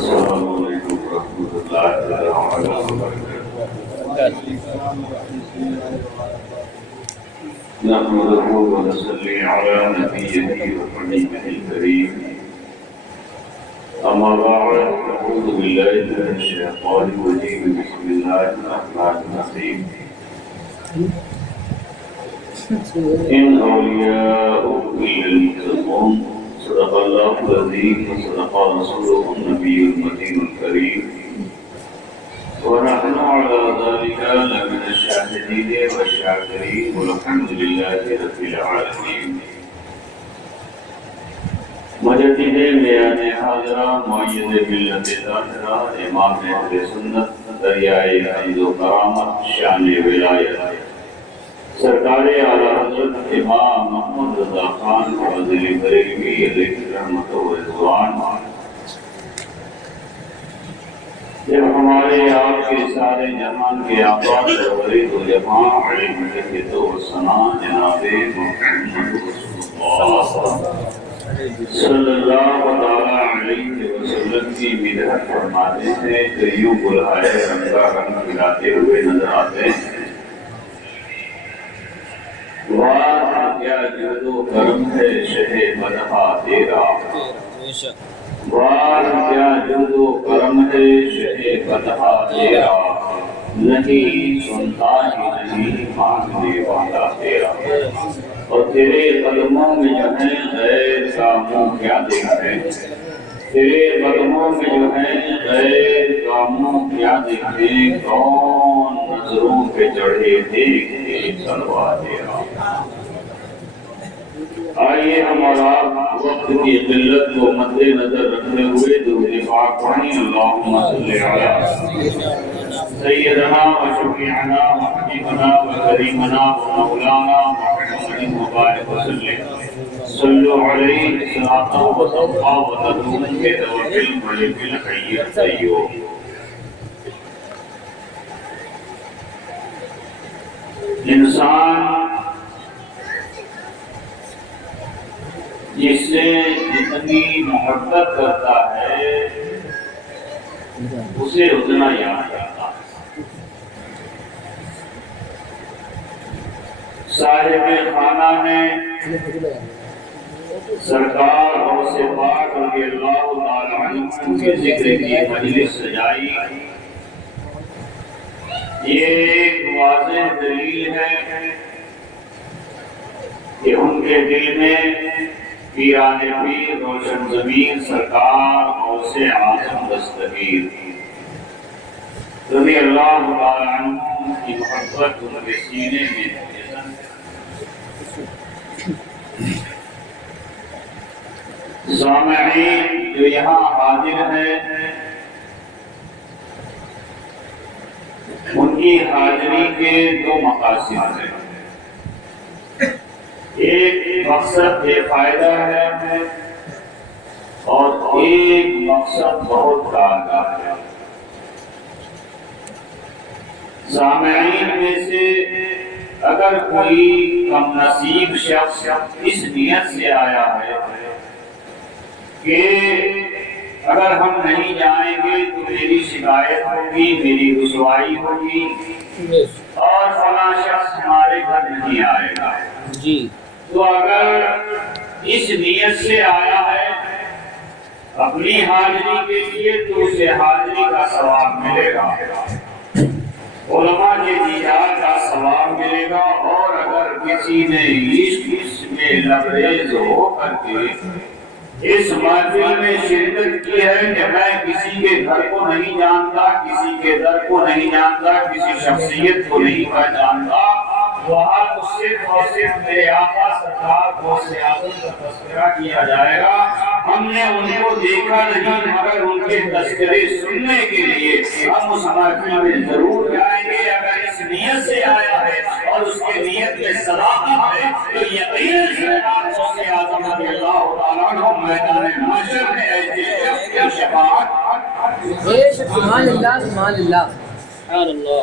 السلام علیکم ورحمۃ اللہ تعالی وبرکاتہ۔ نحمده ونصلي على نبيه وحبيبه الكريم، أما بعد، أعوذ بالله من الشيطان الرجيم، بسم الله الرحمن الرحيم. إن أولياء إلا المتقون، صدق الله العظيم وصدق رسوله النبي المتين الكريم، ونحن على ذلك لمن الشاهدين والشاكرين، والحمد لله رب العالمين. مجدد میان حاضرہ، معید ملت ظاہرہ، امام اہل سنت، دریائے عز و کرامت، شان ولایت، سرکار اعلیٰ حضرت امام محمد رضا خان فاضل بریلوی علیہ رحمت و رضوان، جب ہمارے آپ کے سارے جہان کے آقا سرور دو جہاں علیہ ملت و ثنا جناب محمد رسول اللہ صلی اللہ علیہ وسلم کی مدحت فرماتے ہیں تو یوں بلائے رنگا رنگ کھلاتے ہوئے نظر آتے ہیں۔ واہ کیا جود و کرم ہے شہ مدحہ تیرا، واہ کیا جود و کرم ہے شہ مدحہ تیرا، نہیں سنتا ہی نہیں ماننے والا تیرا۔ اور تیرے قدموں میں جو ہے غیر کا منہ کیا دیکھے، تیرے قدموں میں جو ہے غیر کا منہ کیا دیکھے، کون نظروں پہ چڑھے دیکھتے سلوا تیرا۔ آئیے ہم اور آپ وقت کی قلت کو مد نظر رکھتے ہوئے درود پاک پڑھیں۔ اللہم صلی علی سیدنا و شفیعنا و حبیبنا و کریمنا و مولانا محمد مبارک وسلم، صلو علیہ صلاۃ و صفا و تدوم بتوکل ملک الحی القیوم۔ انسان جس سے جتنی محبت کرتا ہے اسے اتنا یاد کرتا ہے۔ صاحب خانہ نے سرکار غوث پاک رضی اللہ تعالی عنہ کے ذکر کی مجلس سجائی، یہ ایک واضح دلیل ہے کہ ان کے دل میں پیران پیر روشن ضمیر سرکار غوث اعظم دستگیر رضی اللہ تعالی عنہ کی محبت ان کے سینے میں جذب ہے۔ سامعین جو یہاں حاضر ہیں، ان کی حاضری کے دو مقاصد ہیں۔ ایک مقصد بے فائدہ ہے اور ایک مقصد بہت کارگر ہے۔ سامعین میں سے اگر کوئی کم نصیب شخص اس نیت سے آیا ہے کہ اگر ہم نہیں جائیں گے تو میری شکایت ہوگی، میری رسوائی ہوگی اور فلاں شخص ہمارے گھر نہیں آئے گا، تو اگر اس نیت سے آیا ہے اپنی حاضری کے لیے تو اسے حاضری کا ثواب ملے گا، علماء کے دیدار کا ثواب ملے گا۔ اور اگر کسی نے اس میں لبریز ہو کر کے اس محفل میں شرکت کی ہے کہ میں کسی کے گھر کو نہیں جانتا، کسی کے در کو نہیں جانتا، کسی شخصیت کو نہیں پہچانتا، وہاں تو صرف اور صرف میرے آقا سرکار غوث اعظم کا تذکرہ کیا جائے گا۔ ہم نے ان کو دیکھا نہیں مگر ان کے تذکرے سننے کے لیے ہم اس محفل میں ضرور جائیں گے۔ اگر اس نیت سے آیا ہے اور اس کے نیت میں صداقت ہے تو یقیناً سرکار غوث اعظم رضی اللہ تعالیٰ عنہ میدان محشر میں ایسے شخص کی شفاعت۔ سبحان اللہ سبحان اللہ سبحان اللہ۔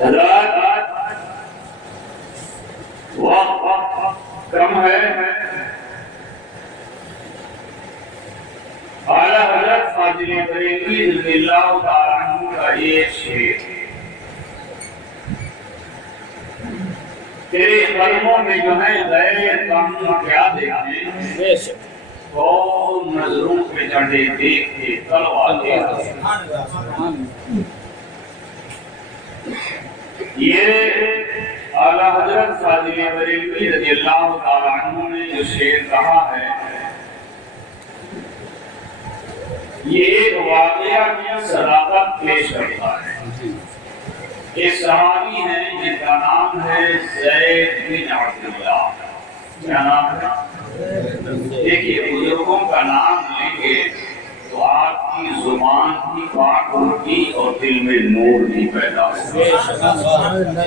حضرات وقت کم ہے، اعلیٰ حضرت فاضل بریلوی رضی اللہ تعالیٰ عنہ کا ایک شعر، تیرے قدموں میں جو ہے غیر کم کیا دیکھیں، اور نظروں پہ چڑھے دیکھتے تلواتے یہ اعلیٰ حضرت فاضل بریلوی رضی اللہ تعالیٰ عنہ نے جو شعر کہا ہے، یہ ایک واقعہ کی صداقت پیش کرتا ہے۔ ایک صحابی ہے جن کا نام ہے زید بن عبداللہ۔ کیا نام ہے؟ دیکھیے بزرگوں کا نام لیں گے تو آپ کی زبان کی پاک ہوگی اور دل میں نور بھی پیدا ہوگا۔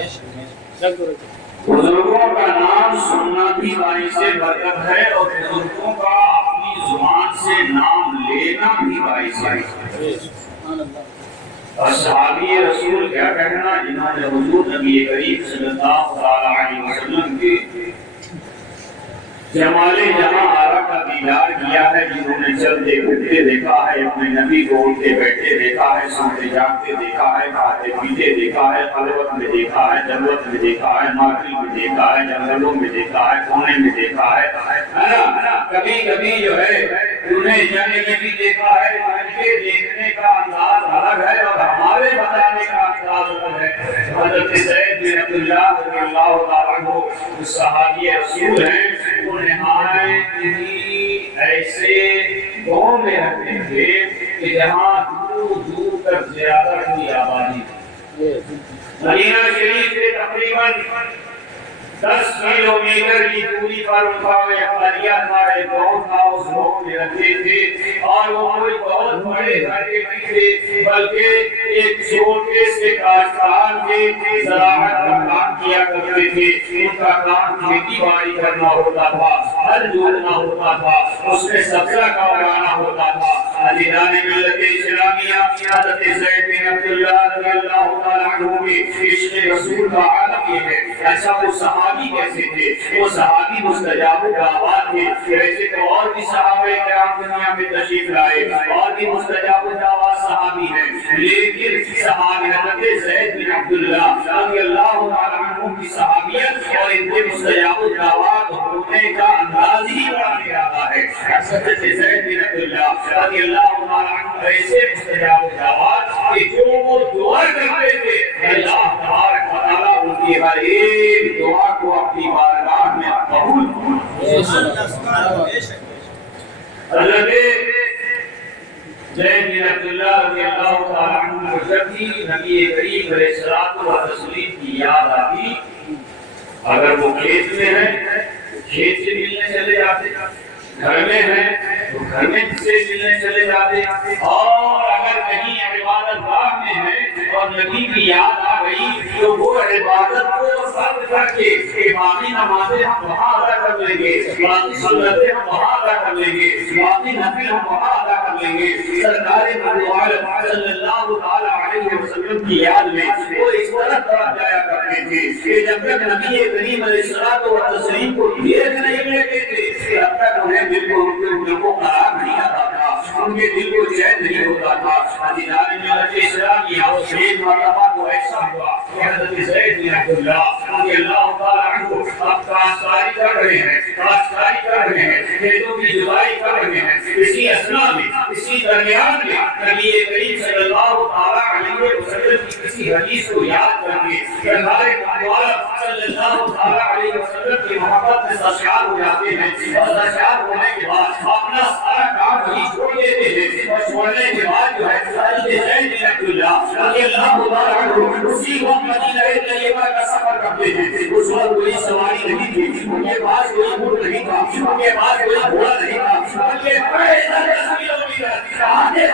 بزرگوں کا نام سننا بھی باعث برکت ہے، اور بزرگوں کا اپنی زبان سے نام لینا بھی باعث ہے۔ اور صحابی رسول کیا کہنا، جنہوں نے حضور نبی کریم صلی اللہ علیہ وسلم کے جمال جہاں آرا کا دیدار کیا ہے، جنہوں نے چلتے پھرتے دیکھا ہے، اپنے نبی کو اٹھتے بیٹھتے دیکھا ہے، سوتے جاگتے دیکھا ہے، کھاتے پیتے دیکھا ہے، خلوت میں دیکھا ہے، جلوت میں دیکھا ہے، محفل میں دیکھا ہے، جنگلوں میں دیکھا ہے، کونے میں دیکھا ہے نا۔ کبھی کبھی جو ہے انہیں جنگ میں بھی دیکھا ہے۔ ان کے دیکھنے کا انداز الگ ہے اور ہمارے بتانے کا انداز الگ ہے۔ حضرت زید بن عبداللہ رضی اللہ تعالیٰ عنہ صحابی رسول ہیں، وہ نہایت ہی ایسے گاؤں میں رہتے تھے کہ جہاں دور دور تک زیادہ کی آبادی تھی۔ مدینہ شریف سے تقریباً 10 کلومیٹر کی دوری پر ان کا ایک دریا تھا، ایک گاؤں تھا، اس گاؤں میں رہتے تھے، اور وہ کوئی بہت بڑے گھر کے نہیں تھے، بلکہ ایک چھوٹے سے کاشتکار تھے، زراعت کا کام کیا کرتے تھے۔ ان کا کام کھیتی باڑی کرنا ہوتا تھا، ہل جوتنا ہوتا تھا، اس میں سبزہ کا اگانا ہوتا تھا۔ عزیزان ملت اسلامیہ، حضرت زید بن عبداللہ رضی اللہ تعالیٰ عنہ کے عشق رسول کا عالم یہ ہے۔ ایسا وہ صحابی کیسے تھے؟ وہ صحابی مستجاب دعوات تھے۔ ویسے تو اور بھی صحابہ کرام دنیا میں تشریف لائے، اور بھی مستجاب دعوات صحابی ہیں، لیکن صحابی حضرت زید بن عبداللہ رضی اللہ تعالیٰ عنہ کی صحابیت اور ان کے مستجاب دعوات ہونے کا انداز ہی بڑا نرالا ہے۔ حضرت زید بن عبداللہ رضی اللہ تعالیٰ عنہ ایسے مستجاب دعوات کہ جو وہ دعا کرتے تھے، اللہ تبارک و تعالیٰ ان کی ہر ایک دعا کو اپنی بارگاہ میں قبول حضرت زید بن عبداللہ رضی اللہ تعالیٰ عنہ کو جب بھی نبی کریم علیہ الصلوۃ والتسلیم کی یاد آتی، اگر وہ کھیت میں ہے کھیت سے ملنے چلے جاتے، گھر میں ہے تو گھر میں سے ملنے چلے جاتے، اور اگر کہیں عبادت گاہ میں ہے اور نبی کی یاد آ گئی تو وہ عبادت کو فرض کر کے باقی نمازیں ہم وہاں ادا کر لیں گے، باقی سنتیں ہم وہاں ادا کر لیں گے، باقی نفل ہم وہاں ادا کر لیں گے۔ سرکار مدعو صلی اللہ تعالیٰ علیہ وسلم کی یاد میں وہ اس طرح طرف جایا کرتے تھے کہ جب تک نبی کریم علیہ الصلوۃ والتسلیم کو دیکھ نہیں لیتے تھے تب تک انہیں دل کو قرار نہیں آتا تھا، ان کے دل کو چین نہیں ہوتا تھا۔ عزیزان ملت اسلامیہ، ایک مرتبہ تو ایسا ہوا کہ حضرت زید بن عبداللہ رضی اللہ تعالیٰ عنہ اب کاشتکاری کر رہے ہیں، کھیتوں کی جدائی کر رہے ہیں۔ اسی اثنا میں، اسی درمیان میں نبی کریم صلی اللہ تعالیٰ علیہ وسلم کی کسی حدیث کو یاد کر کے سرکار صلی اللہ تعالیٰ علیہ وسلم کی محبت میں سرشار ہو جاتے ہیں، اور سرشار ہونے کے بعد اپنا سارا کام وہی چھوڑ دیتے ہیں، اور چھوڑنے کے بعد جو ہے حضرت زید بن عبداللہ رضی اللہ تعالیٰ عنہ اسی وقت مدینہ طیبہ کا سفر کرتے ہیں۔ اس وقت کوئی سواری نہیں تھی، ان کے پاس کوئی اونٹ نہیں تھا، ان کے پاس کوئی گھوڑا نہیں تھا، بلکہ آدھے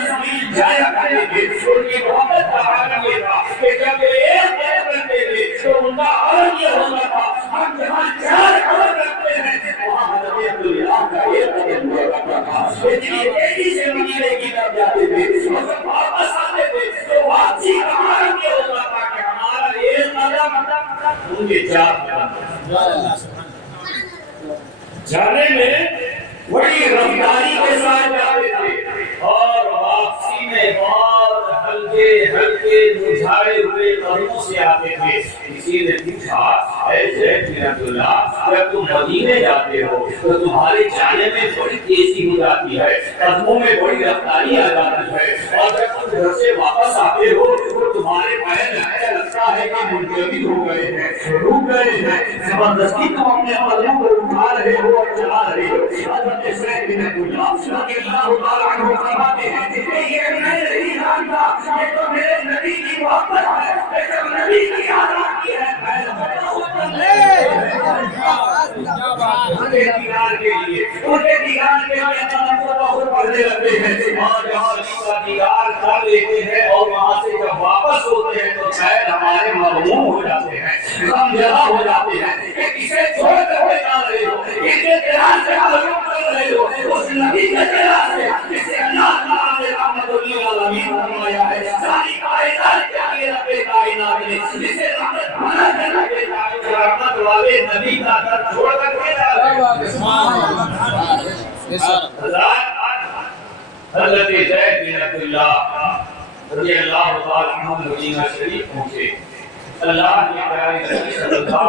زمین جایا کرتے تھے۔ ان کی محبت کا عالم یہ تھا کہ جب ایک قدم رکھتے تھے تو ان کا عالم یہ ہوتا تھا ہم جہاں 4 قدم رکھتے ہیں وہاں حضرت عبداللہ کا ایک قدم ہوا کرتا تھا۔ اتنی تیزی سے مدینے کی طرف جاتے تھے، اور جب واپس آتے تھے تو واپسی کا عالم یہ ہوتا تھا کہ ہمارا ایک قدم ان کے 4 قدم جانے میں بڑی رفتاری کے ساتھ جاتے تھے۔ قدموں سے آتے تھے. کسی نے پوچھا اے زید بن عبداللہ جب تم مدینے جاتے ہو تو تمہارے جانے میں بڑی تیزی ہو جاتی ہے, قدموں میں بڑی رفتاری آ جاتی ہے, اور جب تم گھر سے واپس آتے ہو تو تمہارے پیر ایسا لگتا ہے کہ منجمد ہو گئے ہیں, رک گئے ہیں, زبردستی تم اپنے قدموں پر اٹھا رہے ہو اور چلا رہے ہو. حضرت زید بن عبداللہ رضی اللہ تعالیٰ عنہ فرماتے ہیں کہ یہ میں نہیں جانتا, یہ تو میرے نبی کی محبت ہے, جب نبی کی آزادی ہے دیدار کے لیے قدم کو بہت پڑھنے لگتے ہیں, اور جہاں کا دیدار کر لیتے ہیں اور وہاں سے جب واپس ہوتے ہیں تو شاید ہمارے مغموم ہو جاتے ہیں, غم زدہ ہو جاتے ہیں کہ کسے چھوڑ کر ہوئے جا رہے ہو, کسے تیران سے معلوم کر رہے ہو, اس نبی کے تیران سے جسے اللہ تعالیٰ نے رحمت للعالمین فرمایا ہے, ساری کائنات کے لیے رب کائنات نے جسے رحمت والے نبی کا در چھوڑ کر کے جا رہے ہیں. حضرت زید بن عبداللہ رضی اللہ تعالیٰ عنہ مدینہ شریف پہنچے. اللہ کے پیارے نبی صلی اللہ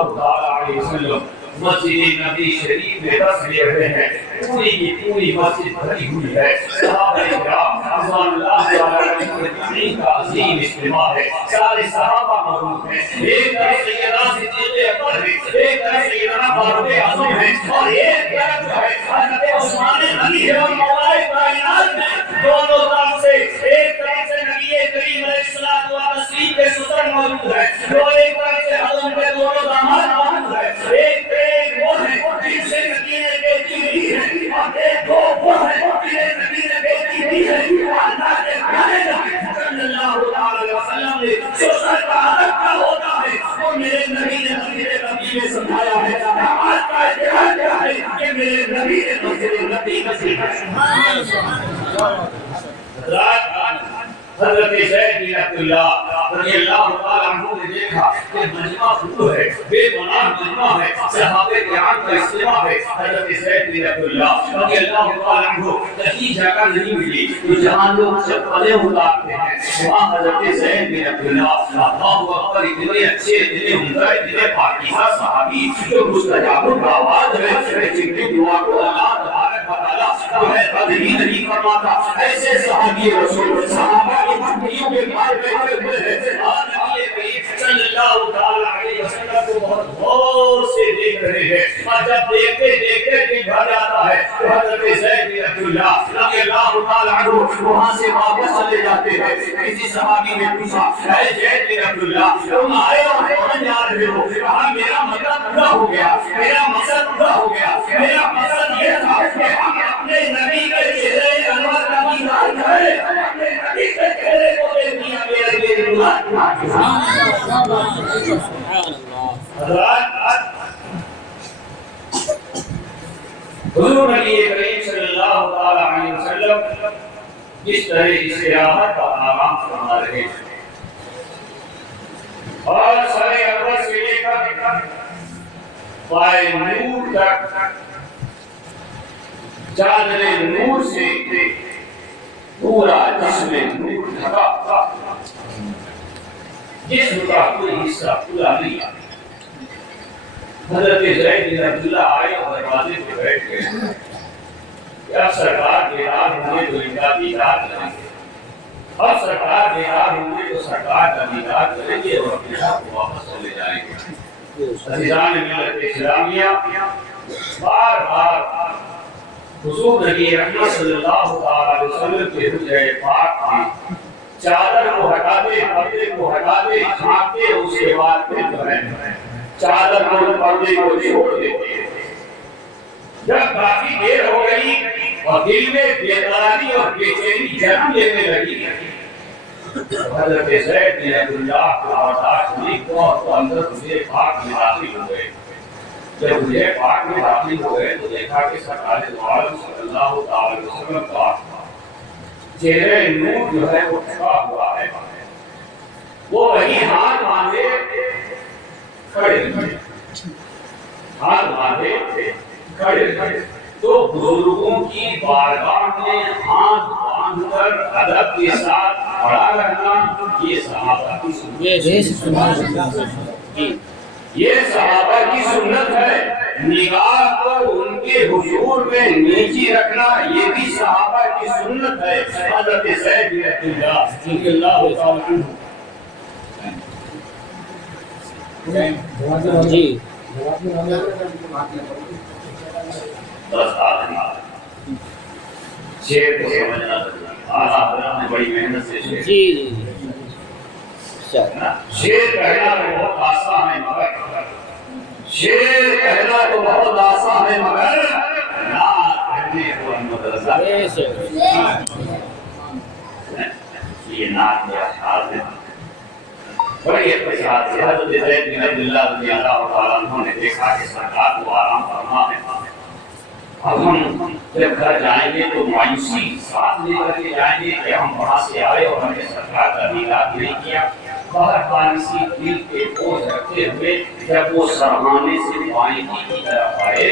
علیہ وسلم مسجد نبی شریف میں تشریف رہے ہیں. پوری کی پوری مسجد بھری ہوئی ہے. صحابہ کرام رضوان اللہ علیہم کا عظیم اجتماع ہے. سارے صحابہ موجود ہیں. ایک طرف سیدنا صدیق اکبر ہے, ایک طرف سیدنا فاروق اعظم ہے, اور ایک طرف جو ہے حضرت عثمان غنی ہے اور مولا کائنات ہے. دونوں طرف سے ایک طرف سے نبی کریم علیہ الصلوۃ والتسلیم کے سسر موجود ہے, جو ایک طرف سے حضم کے دونوں داماد موجود ہے. ایک وہ ہے جن سے نبی نے بیٹی لی ہے, اور ایک وہ ہے جنہیں نبی نے بیٹی دی ہے. اللہ کے پیارے نبی صلی اللہ علیہ وسلم نے جو سر کا ادب کا ہوتا ہے وہ میرے نبی نے مسجد نبی میں سمجھایا ہے. آج کا اجتماع کیا ہے کہ میرے نبی نے مسجد نبی میں سمجھایا. حضرت زید بن عبداللہ رضی اللہ تعالیٰ عنہ نے دیکھا کہ مجمع خطو ہے, بے گناہ مجمع ہے, صحابہ کرام کا اجتماع ہے. حضرت زید بن عبداللہ رضی اللہ تعالیٰ عنہ کہیں جگہ نہیں ملی تو جہاں لوگ چپلیں اتارتے ہیں وہاں حضرت زید بن عبداللہ اللہ اکبر اتنے اچھے, اتنے عمدہ, اتنے پاکیزہ صحابی جو مستجاب الدعوات ہے, جن کی دعا کو اللہ تبارک و تعالیٰ قبول نہیں فرماتا. ایسے صحابی رسول صحابہ کے بارے میں نبی کریم صلی اللہ علیہ وسلم کو بہت غور سے دیکھ رہے ہیں, اور جب دیکھتے دیکھتے دل بھر جاتا ہے تو حضرت زید بن عبداللہ رضی اللہ تعالیٰ عنہ وہاں سے واپس چلے جاتے ہیں. کسی صحابی نے پوچھا اے زید بن عبداللہ تم آئے اور کہاں جا رہے ہو؟ کہا میرا مطلب پورا ہو گیا, میرا مقصد پورا ہو گیا. میرا مقصد یہ تھا کہ ہم اپنے نبی کے چہرے انور کا دیدار کریں, اپنے نبی کے چہرے کو دیکھ دیا میرے لیے دعا. حضور نبی کریم صلی اللہ علیہ وسلم جس طرح استراحت کا آرام فرما رہے ہیں, اور سر اول سے لے کر پائے نور تک چادر نور سے پورا جسم نور ڈھکا, جسم کا کوئی حصہ پورا نہیں آتا. حضرت زید بن عبداللہ آئے اور دروازے پہ بیٹھ گئے. کیا سرکار بیدار ہوں گے تو ان کا دیدار کریں گے, اور سرکار بیدار ہوں گے تو سرکار کا دیدار کریں گے اور اپنے آپ کو واپس چلے جائیں گے. عزیزان ملت اسلامیہ, بار بار حضور نبی اکرم صلی اللہ علیہ وسلم کے حجرہ پاک کی چادر کو ہٹا دے, پردے کو ہٹا دے, جھانک دے, اس کے بعد پھر جو ہے چادر کو پردے کو چھوڑ دیتے ہیں. جب کافی دیر ہو گئی اور دل میں بیقراری اور بے چینی جنم لینے لگی, حضرت زید بن عبداللہ کو برداشت نہیں ہوا تو اندر حجرہ پاک میں داخل ہو گئے. جب حجرہ پاک میں داخل ہو گئے تو دیکھا کہ سرکار دو عالم صلی اللہ علیہ وسلم کا چہرے نور جو ہے وہ ٹھکا ہوا ہے. وہ وہی ہاتھ باندھے کھڑے, ہاتھ باندھے کھڑے. تو بزرگوں کی بارگاہ میں ہاتھ باندھ کر ادب کے ساتھ کھڑا رہنا یہ صحابہ کی سنت یہ صحابہ کی سنت ہے. نگاہ کو ان کے حضور میں نیچی رکھنا یہ بھی صحابہ کی سنت ہے. حضرت زید بن رضی اللہ تعالیٰ عنہ جی بس آدمی شیر کو سمجھنا ضروری. آج حضرت نے بڑی محنت سے شیر جی جی شیر کہنا تو بہت آسان ہے مگر شیر کہنا تو بہت آسان ہے مگر نعت کہنے کو مدرسہ یہ نعت میرا خیال ہے بڑی احتیاط سے حضرت زید بن عبداللہ رضی اللہ تعالیٰ عنہ نے دیکھا کہ سرکار کو آرام فرما ہے. اب ہم جب گھر جائیں گے تو مایوسی ساتھ لے کر کے جائیں گے کہ ہم وہاں سے آئے اور ہمیں سرکار کا دیدار نہیں کیا. باہر پالیسی دل کے بوجھ رکھتے ہوئے جب وہ سرہانے سے بائیں کی طرف آئے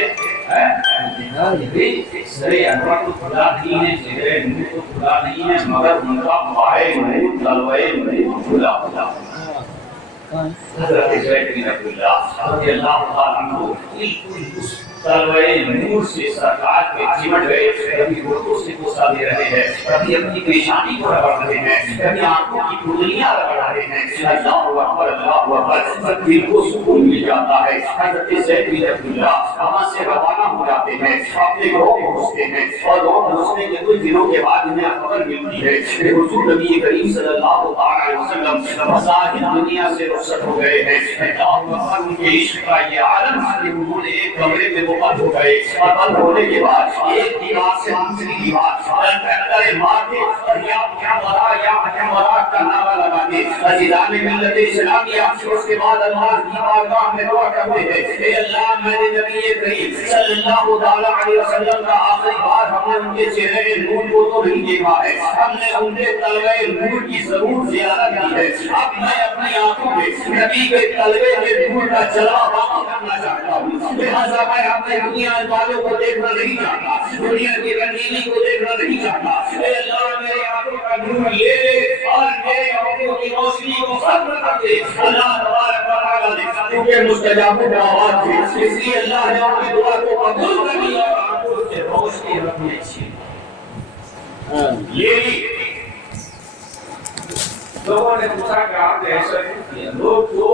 سرے انور تو کھلا نہیں ہے چہرے منہ تو کھلا نہیں ہے مگر ان کا بائیں منہ تلوئے منہ کھلا کھلا. حضرت زید بن عبداللہ رضی اللہ تعالیٰ عنہ بالکل اس تلوئے نور سے سرکار کے چمٹ گئے. کبھی ہوٹوں سے بوسہ دے رہے ہیں کبھی اپنی پیشانی کو رگڑ رہے ہیں کبھی آنکھوں کی پتلیاں رگڑ رہے ہیں. اللہ اکبر اللہ اکبر دل کو سکون مل جاتا ہے. حضرت زید بن عبداللہ وہاں سے روانہ ہو جاتے ہیں اپنے گروہ کو پہنچتے ہیں اور گروہ پہنچنے کے کچھ دنوں کے بعد انہیں خبر ملتی ہے کہ حضور نبی کریم صلی اللہ علیہ وسلم مظاہر دنیا سے رخصت ہو گئے ہیں. اللہ اکبر ان کے عشق کا یہ عالم کہ انہوں نے ایک کمرے میں بند ہو گئے اور بند ہونے کے بعد ایک دیوار سے دوسری دیوار اندر مار کے یا مراد کا نعرہ لگاتے عزیزان ملت اسلامیہ. اس کے بعد اللہ کی بارگاہ میں دعا کرتے ہیں اے اللہ میرے نبی کریم صلی اللہ علیہ وسلم کا آخری بار ہم نے ان کے چہرے نور کو تو نہیں دیکھا ہے ہم نے ان کے تلوے نور کی ضرور زیارت کی ہے. اب میں اپنی آنکھوں میں نبی کے تلوے کے نور کا جلوہ واقع کرنا چاہتا ہوں. لہذا میں اپنے دنیا والوں کو دیکھنا نہیں چاہتا دنیا کی رنگینی کو دیکھنا نہیں چاہتا. اے اللہ میرے آنکھوں کا نور لے لے اور میرے آنکھوں کی روشنی کو ختم کر دے. اللہ تبارک و تعالیٰ نے کیونکہ مستجاب دعوات تھی اس لیے اللہ نے ان کی دعا کو قبول کر لیا اور آنکھوں سے روشنی رکھنی اچھی. یہ لوگوں نے پوچھا کہ آپ نے ایسا کیوں کیا. لوگ جو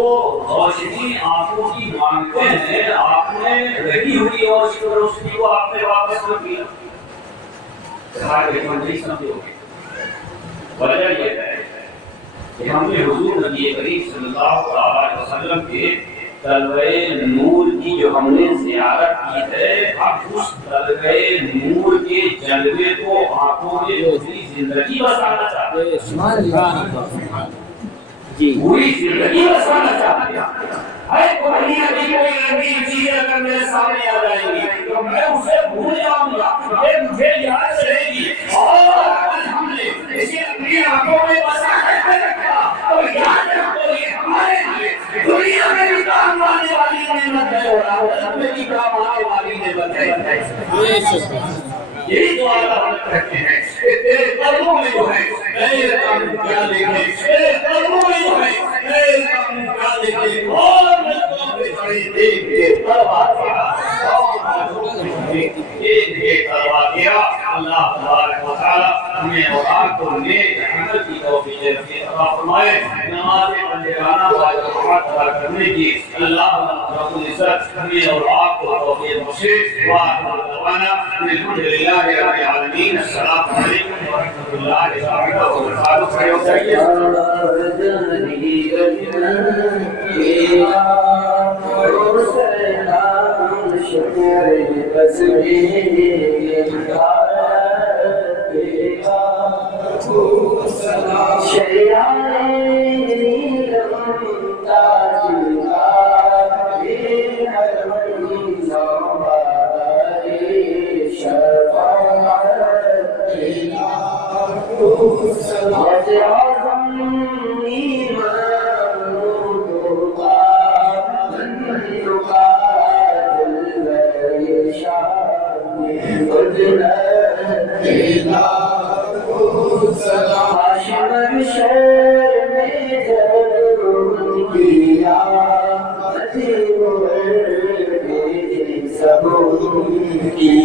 روشنی آنکھوں کی مانگتے ہیں آپ نے لگی ہوئی روشنی کو آپ نے واپس کر دیا. نہیں سمجھے ہوگی. وجہ یہ ہے کہ ہم نے حضور نبی کریم صلی اللہ علیہ وسلم کے تلوے نور کی جو ہم نے زیارت کی ہے اب اس تلوے نور کے جلوے کو آنکھوں میں پوری زندگی بسانا چاہتے ہیں. جی پوری زندگی بسانا چاہتے ہیں. کوئی رنگین چیزیں اگر میرے سامنے آ جائیں گی تو میں اسے بھول جاؤں گا یہ مجھے یاد رہے گی اور ہم نے اسے اپنی آنکھوں میں بسا کر رکھا تو یاد رکھو یہ ہمارے لیے دنیا میں بھی کام آنے والی نعمت ہے اور آخرت میں بھی کام آنے والی نعمت ہے. یہی دعا ہم کرتے ہیں کہ تیرے قدموں میں جو ہے میرے کام کیا دیکھے تیرے قدموں میں جو ہے میرے کام کیا دیکھے اور میں تو اپنے بڑے دیکھ کے کروا دیا اللہ تبارک و تعالی ہمیں اور آپ کو نیک عمل کی توفیق عطا فرمائے. نماز بندگانہ باجماعت ادا کرنے کی اللہ رب العزت ہمیں اور آپ کو توفیق بخشے. وآخر دعوانا الحمد للہ رب العالمین. السلام علیکم ورحمۃ اللہ سلام Thank you.